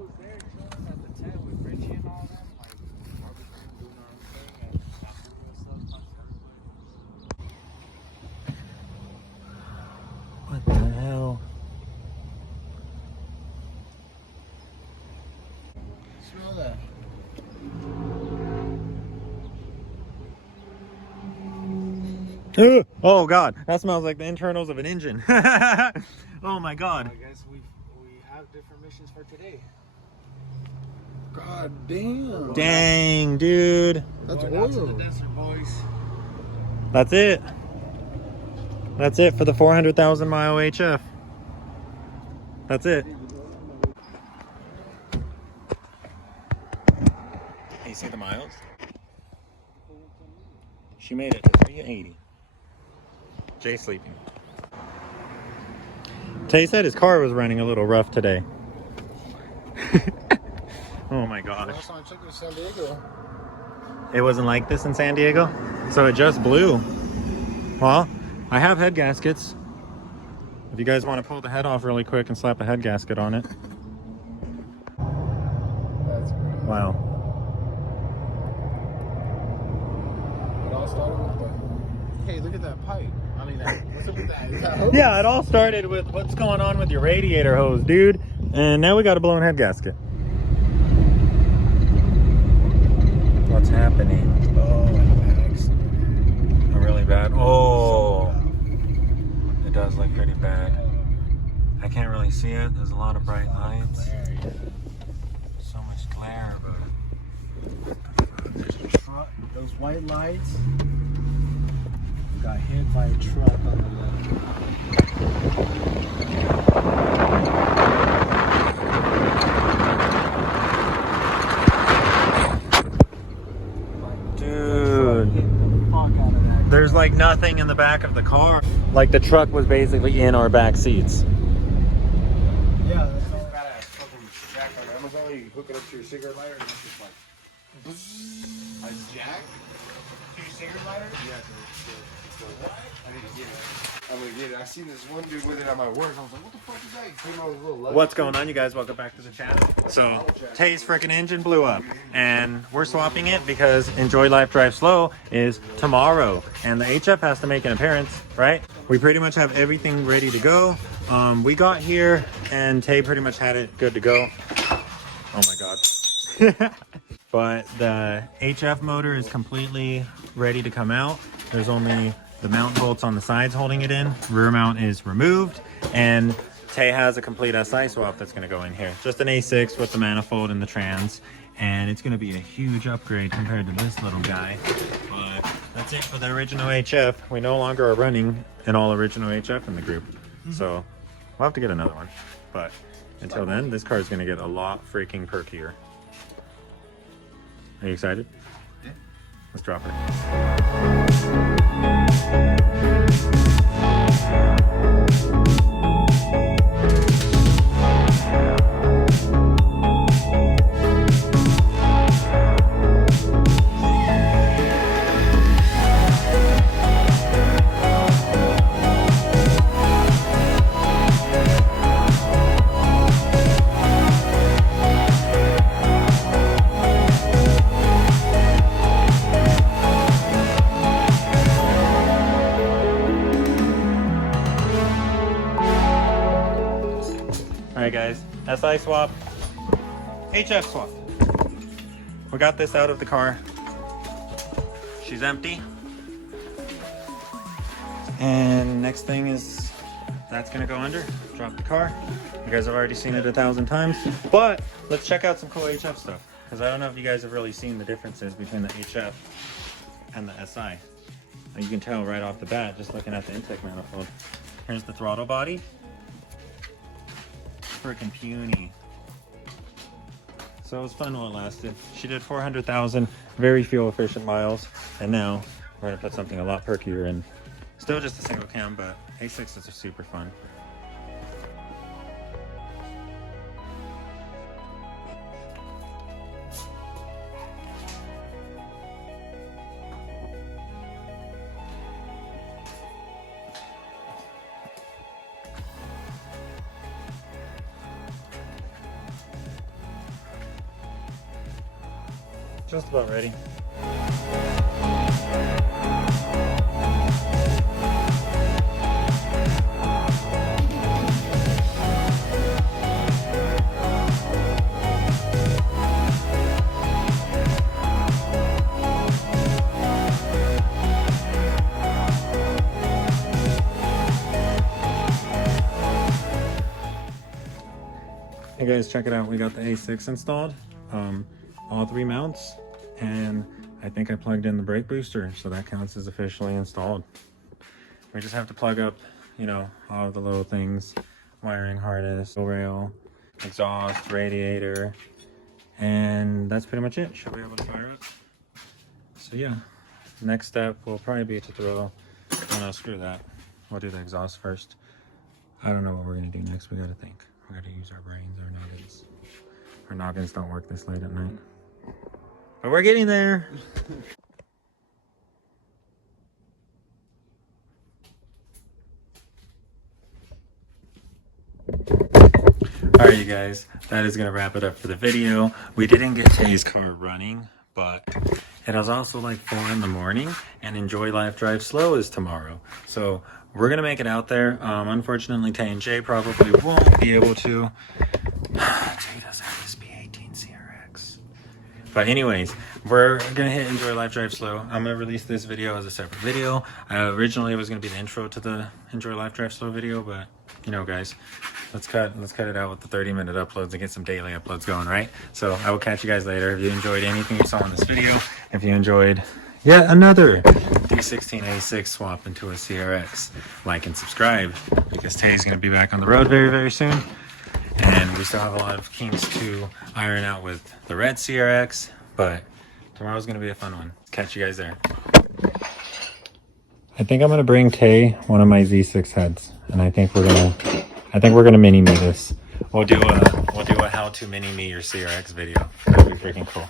was there chilling at the tent with Richie and all them, like barbecuing, doing our own thing, and after doing stuff, What the hell? smell that. Oh god, that smells like the internals of an engine. Oh my god. I guess we have different missions for today. God damn. Dang, dude. That's Going out to the oil. desert, boys. That's it. That's it for the 400,000 mile HF. That's it. You see the miles? She made it to 380. Jay sleeping. Tay said his car was running a little rough today. Oh my gosh. Last time I checked in San Diego. It wasn't like this in San Diego? So it just blew. Well, I have head gaskets. If you guys want to pull the head off really quick and slap a head gasket on it. That's great. Wow. It all started with the... Hey, look at that pipe. I mean, what's up with that? Is that hose? Yeah, it all started with what's going on with your radiator hose, dude. And now we got a blown head gasket. What's happening? Oh, an accident. Really bad. Oh, it does look pretty bad. I can't really see it. There's a lot of bright lights. So much glare, but There's a truck. Those white lights got hit by a truck on the dude, hit the fuck out of that. there's like nothing in the back of the car. Like the truck was basically in our back seats. Yeah, that's all. Got a fucking jack on Amazon. You hook it up to your cigarette lighter and it's just like... bzzz. A jack? To your cigarette lighter? Yeah, it's what? I need to get it. I'm gonna get it. I seen this one dude with it at my work. I was like, what the fuck is that? He came out with a little leather. What's going on, you guys? Welcome back to the channel. So, Tay's freaking engine blew up, and we're swapping it because Enjoy Life Drive Slow is tomorrow, and the HF has to make an appearance, right? We pretty much have everything ready to go. We got here, and Tay pretty much had it good to go. Oh my god. But the HF motor is completely ready to come out. There's only the mount bolts on the sides holding it in. Rear mount is removed, and Tay has a complete SI swap that's going to go in here. Just an A6 with the manifold and the trans, and it's going to be a huge upgrade compared to this little guy. But that's it for the original HF. We no longer are running an all original HF in the group, so we'll have to get another one. But until then, this car is going to get a lot freaking perkier. Are you excited? Yeah. Let's drop it. Alright guys, SI swap, HF swap. We got this out of the car. She's empty. And next thing is, that's gonna go under, drop the car. You guys have already seen it 1,000 times, but let's check out some cool HF stuff. Because I don't know if you guys have really seen the differences between the HF and the SI. You can tell right off the bat, just looking at the intake manifold. Here's the throttle body. Freaking puny. So it was fun while it lasted. She did 400,000, very fuel efficient miles, and now we're gonna put something a lot perkier in. Still just a single cam, but A6s are super fun. Just about ready. Hey guys, check it out. We got the A6 installed, all 3 mounts, and I think I plugged in the brake booster, so that counts as officially installed. We just have to plug up, you know, all of the little things, wiring harness, rail, exhaust, radiator, and that's pretty much it. Should be able to fire up. So yeah, next step will probably be to throw, oh no, screw that. We'll do the exhaust first. I don't know what we're gonna do next. We gotta think. We gotta use our brains, our noggins. Our noggins don't work this late at night. But we're getting there. All right, you guys, that is gonna wrap it up for the video. We didn't get Tay's car running, but it is also like 4 in the morning, and Enjoy Life Drive Slow is tomorrow. So we're gonna make it out there. Unfortunately, Tay and Jay probably won't be able to. Jay doesn't have this B18 CRX. But anyways, we're gonna hit Enjoy Life Drive Slow. I'm gonna release this video as a separate video. Originally, it was gonna be the intro to the Enjoy Life Drive Slow video, but you know, guys, let's cut it out with the 30-minute uploads and get some daily uploads going, right? So I will catch you guys later. If you enjoyed anything you saw in this video, if you enjoyed yet another D16 A6 swap into a CRX, like and subscribe, because Tay's gonna be back on the road very, very soon. And we still have a lot of kinks to iron out with the red CRX, but tomorrow's gonna be a fun one. Catch you guys there. I think I'm gonna bring Tay one of my Z6 heads, and I think we're gonna mini me this. We'll do a how to mini me your CRX video. That'd be freaking cool.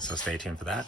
So stay tuned for that.